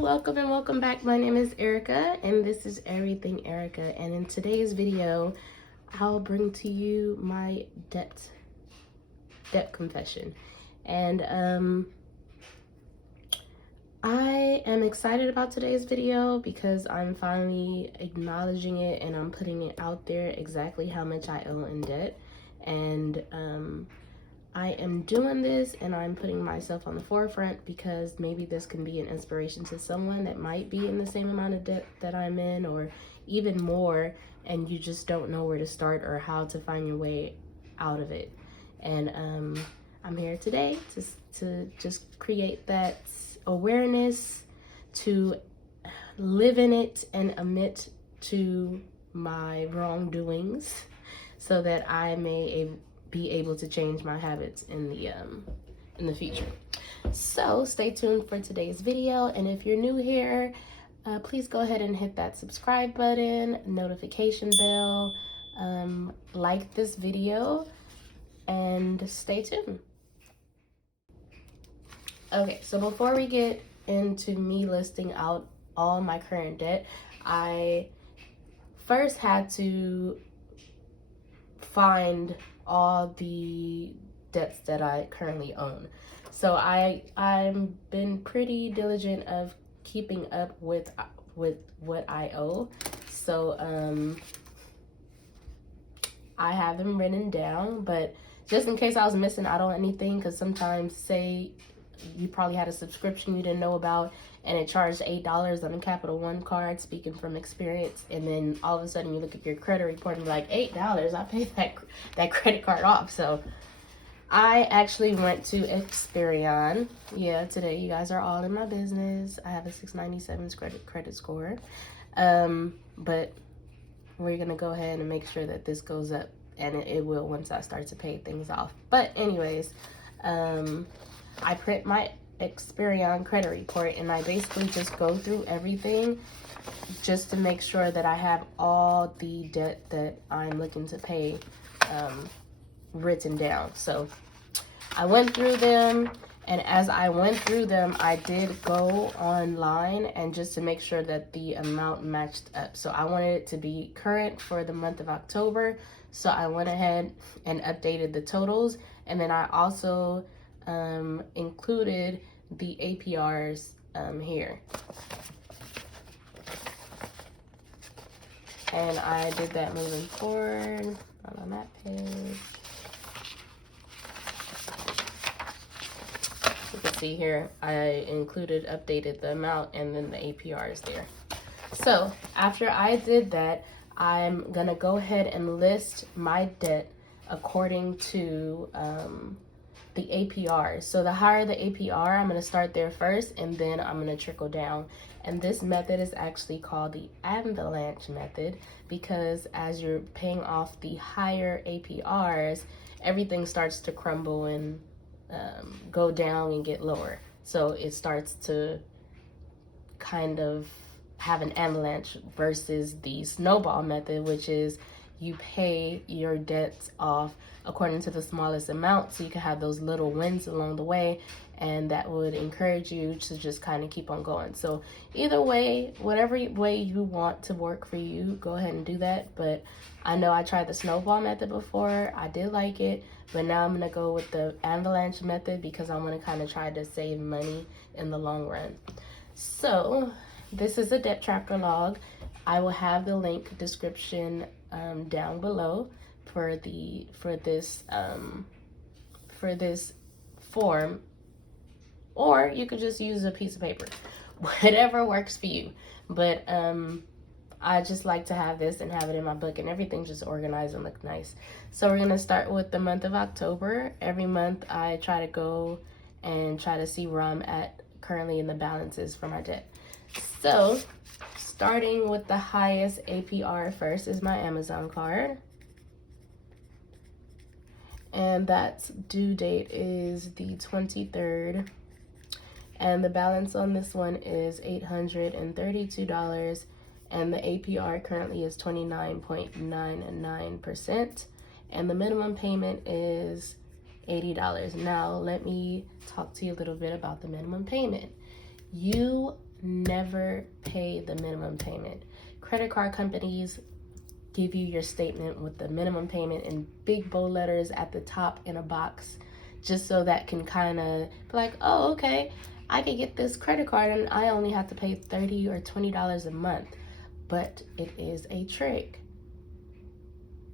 welcome and welcome back. My name is Erica and this is Everything Erica, and in today's video I'll bring to you my debt confession. And I am excited about today's video because I'm finally acknowledging it and I'm putting it out there exactly how much I owe in debt. And I am doing this and I'm putting myself on the forefront because maybe this can be an inspiration to someone that might be in the same amount of debt that I'm in, or even more, and you just don't know where to start or how to find your way out of it. And I'm here today to just create that awareness, to live in it and admit to my wrongdoings so that I may be able to change my habits in the future. So stay tuned for today's video, and if you're new here, please go ahead and hit that subscribe button, notification bell, like this video, and stay tuned. Okay, so before we get into me listing out all my current debt, I first had to find all the debts that I currently own. So I've been pretty diligent of keeping up with what I owe. So I have them written down, but just in case I was missing out on anything, because sometimes, say you probably had a subscription you didn't know about and it charged $8 on a Capital One card, speaking from experience, and then all of a sudden you look at your credit report and be like, $8, I paid that credit card off. So I actually went to Experian. Yeah, today you guys are all in my business. I have a 697 credit score, but we're gonna go ahead and make sure that this goes up, and it will once I start to pay things off. But anyways, I print my Experian credit report and I basically just go through everything just to make sure that I have all the debt that I'm looking to pay written down. So I went through them, and as I went through them, I did go online and just to make sure that the amount matched up. So I wanted it to be current for the month of October, so I went ahead and updated the totals, and then I also included the APRs here. And I did that moving forward on that page. You can see here, I updated the amount and then the APRs there. So after I did that, I'm gonna go ahead and list my debt according to the APR. So the higher the APR, I'm going to start there first and then I'm going to trickle down. And this method is actually called the Avalanche method because as you're paying off the higher APRs, everything starts to crumble and go down and get lower. So it starts to kind of have an avalanche versus the snowball method, which is you pay your debts off according to the smallest amount, so you can have those little wins along the way, and that would encourage you to just kind of keep on going. So either way, whatever way you want to work for you, go ahead and do that. But I know I tried the snowball method before, I did like it, but now I'm gonna go with the avalanche method because I want to kind of try to save money in the long run. So this is a debt tracker log. I will have the link description down below for this form, or you could just use a piece of paper, whatever works for you. But I just like to have this and have it in my book, and everything just organized and look nice. So we're gonna start with the month of October. Every month I try to go and try to see where I'm at currently in the balances for my debt. So starting with the highest APR first is my Amazon card. And that's due date is the 23rd. And the balance on this one is $832. And the APR currently is 29.99%. And the minimum payment is $80. Now, let me talk to you a little bit about the minimum payment. You never pay the minimum payment. Credit card companies give you your statement with the minimum payment in big bold letters at the top in a box, just so that can kind of be like, oh, okay, I could get this credit card and I only have to pay $30 or $20 a month. But it is a trick.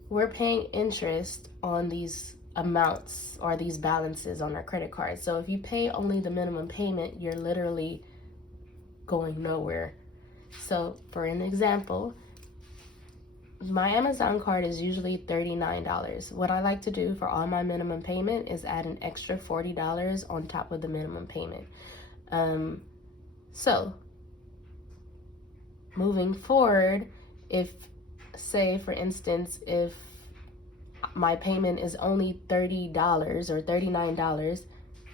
We're paying interest on these amounts or these balances on our credit card. So if you pay only the minimum payment, you're literally going nowhere. So for an example, my Amazon card is usually $39. What I like to do for all my minimum payment is add an extra $40 on top of the minimum payment. So moving forward, if, say for instance, if my payment is only $30 or $39,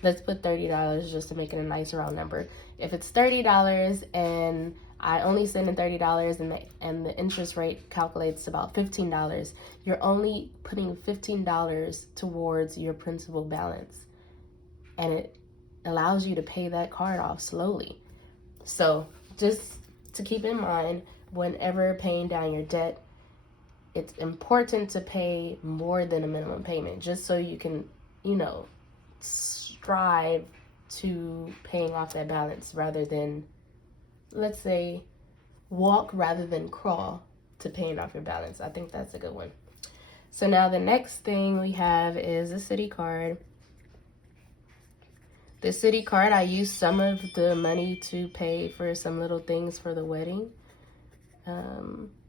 let's put $30 just to make it a nice round number. If it's $30 and I only send in $30 and the interest rate calculates about $15, you're only putting $15 towards your principal balance. And it allows you to pay that card off slowly. So just to keep in mind, whenever paying down your debt, it's important to pay more than a minimum payment, just so you can, strive to paying off that balance rather than, let's say, walk rather than crawl to paying off your balance. I think that's a good one. So now the next thing we have is the Citi card. The Citi card, I used some of the money to pay for some little things for the wedding.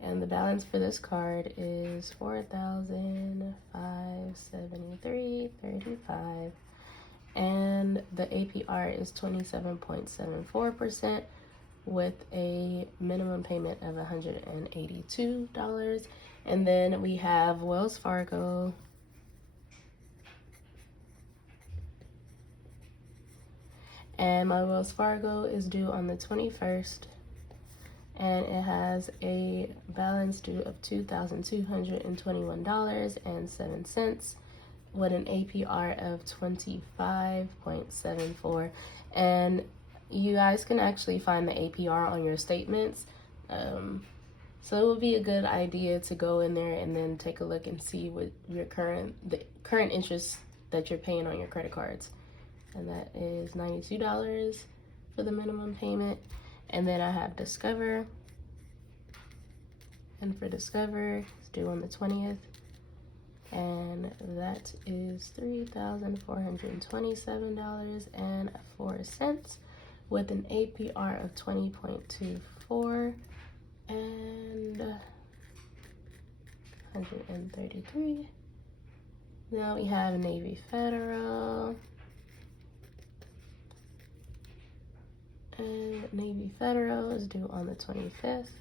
And the balance for this card is $4,573.35. And the APR is 27.74% with a minimum payment of $182. And then we have Wells Fargo. And my Wells Fargo is due on the 21st. And it has a balance due of $2,221.07 with an APR of 25.74. And you guys can actually find the APR on your statements. So it would be a good idea to go in there and then take a look and see what the current interest that you're paying on your credit cards. And that is $92 for the minimum payment. And then I have Discover. And for Discover, it's due on the 20th. And that is $3,427.04 with an APR of 20.24 and 133. Now we have Navy Federal. And Navy Federal is due on the 25th.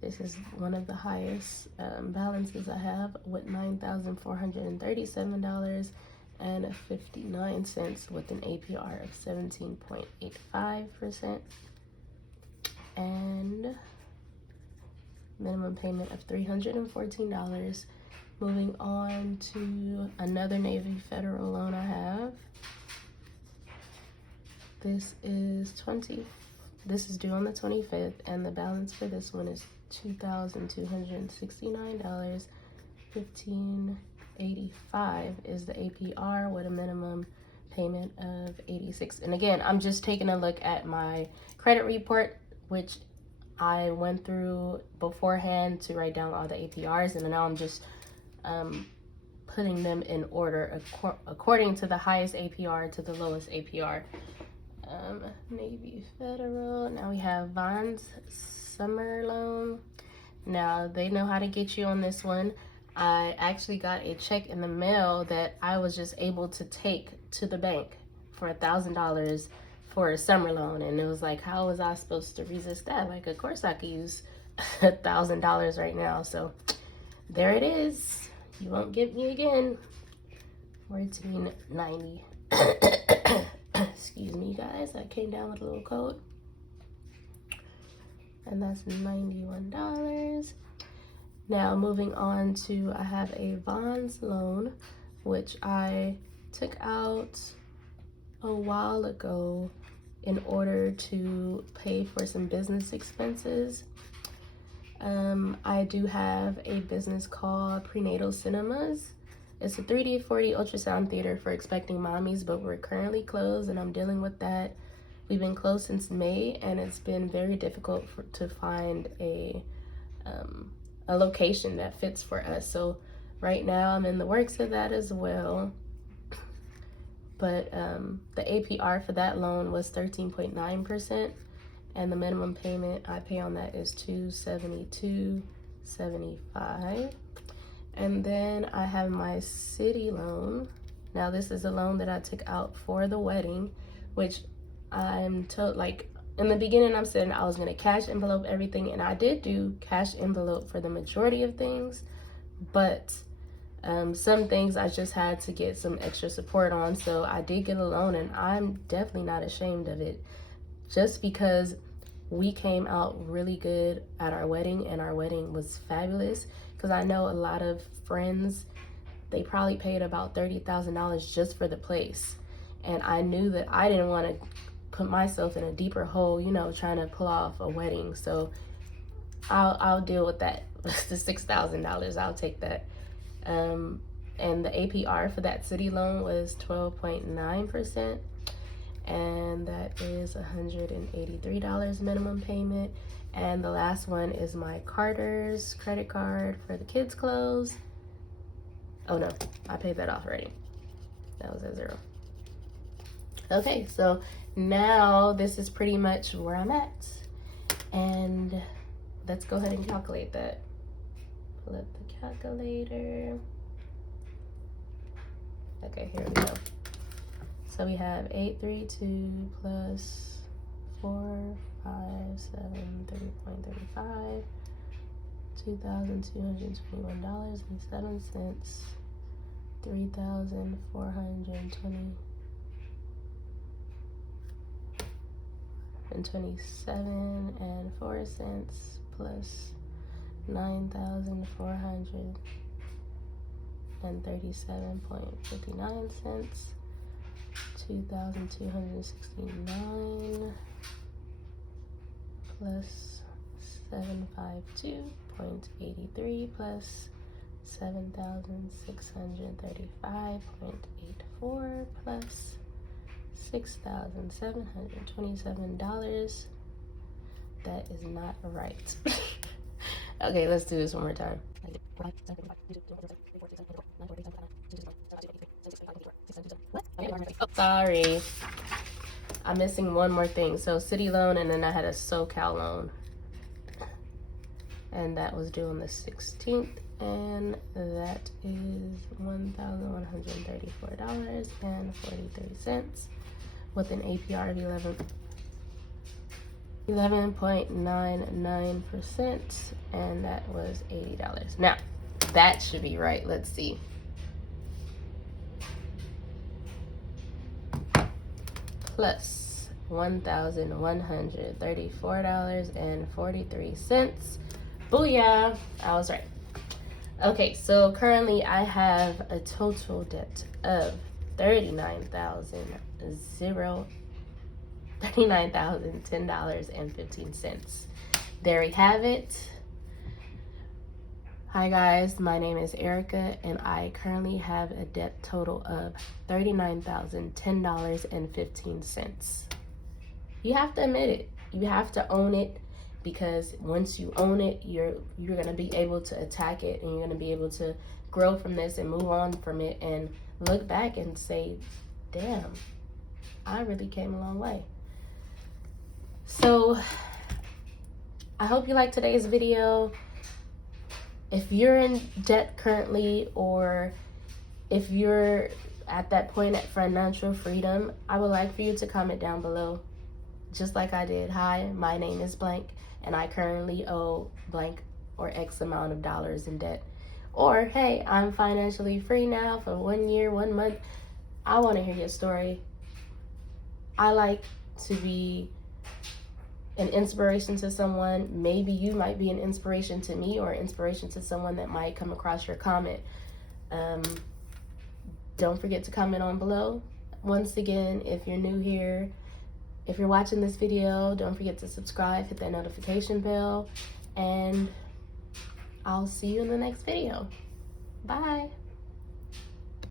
This is one of the highest balances I have with $9,437.59 with an APR of 17.85% and minimum payment of $314. Moving on to another Navy Federal loan I have. This is due on the 25th, and the balance for this one is $2,269.1585 is the APR with a minimum payment of $86. And again, I'm just taking a look at my credit report, which I went through beforehand to write down all the APRs, and now I'm just putting them in order according to the highest APR to the lowest APR. Navy Federal. Now we have Vaughn's Summer Loan. Now they know how to get you on this one. I actually got a check in the mail that I was just able to take to the bank for $1,000 for a summer loan, and it was like, how was I supposed to resist that? Like, of course I could use $1,000 right now. So there it is. You won't get me again. 1490. Excuse me, guys. I came down with a little cold. And that's $91. Now moving on to, I have a Vaughn's loan, which I took out a while ago in order to pay for some business expenses. I do have a business called Prenatal Cinemas. It's a 3D, 4D ultrasound theater for expecting mommies, but we're currently closed and I'm dealing with that. We've been closed since May and it's been very difficult to find a location that fits for us. So right now I'm in the works of that as well. But the APR for that loan was 13.9%. And the minimum payment I pay on that is $272.75. And then I have my city loan. Now this is a loan that I took out for the wedding, which I'm told, like in the beginning I'm saying I was gonna cash envelope everything, and I did do cash envelope for the majority of things, but some things I just had to get some extra support on. So I did get a loan and I'm definitely not ashamed of it, just because we came out really good at our wedding and our wedding was fabulous. Because I know a lot of friends, they probably paid about $30,000 just for the place. And I knew that I didn't want to put myself in a deeper hole, you know, trying to pull off a wedding. So I'll deal with that. The $6,000, I'll take that. And the APR for that city loan was 12.9%. And that is $183 minimum payment. And the last one is my Carter's credit card for the kids' clothes. Oh no, I paid that off already. That was at $0. Okay, so now this is pretty much where I'm at. And let's go ahead and calculate that. Pull up the calculator. Okay, here we go. So we have 832 plus 457 $2,221.07, 3,420 and 27.04 plus 9,437.59, 2,269 plus 752.83 plus 7,635.84 plus $6,727. That is not right. Okay, let's do this one more time. Oh, sorry. I'm missing one more thing. So city loan, and then I had a SoCal loan. And that was due on the 16th. And that is $1,134.43 with an APR of 11.99%, and that was $80. Now, that should be right. Let's see. Plus $1,134.43. Booyah! I was right. Okay, so currently I have a total debt of $39,010.15. There we have it. Hi guys, my name is Erica and I currently have a debt total of $39,010.15. You have to admit it. You have to own it, because once you own it, you're going to be able to attack it, and you're going to be able to grow from this and move on from it and look back and say, damn, I really came a long way. So I hope you liked today's video. If you're in debt currently, or if you're at that point at financial freedom, I would like for you to comment down below, just like I did. Hi, my name is blank, and I currently owe blank or X amount of dollars in debt. Or, hey, I'm financially free now for 1 year, 1 month. I want to hear your story. I like to be an inspiration to someone. Maybe you might be an inspiration to me, or inspiration to someone that might come across your comment. Don't forget to comment on below. Once again, if you're new here, If you're watching this video, don't forget to subscribe, hit that notification bell, and I'll see you in the next video. Bye.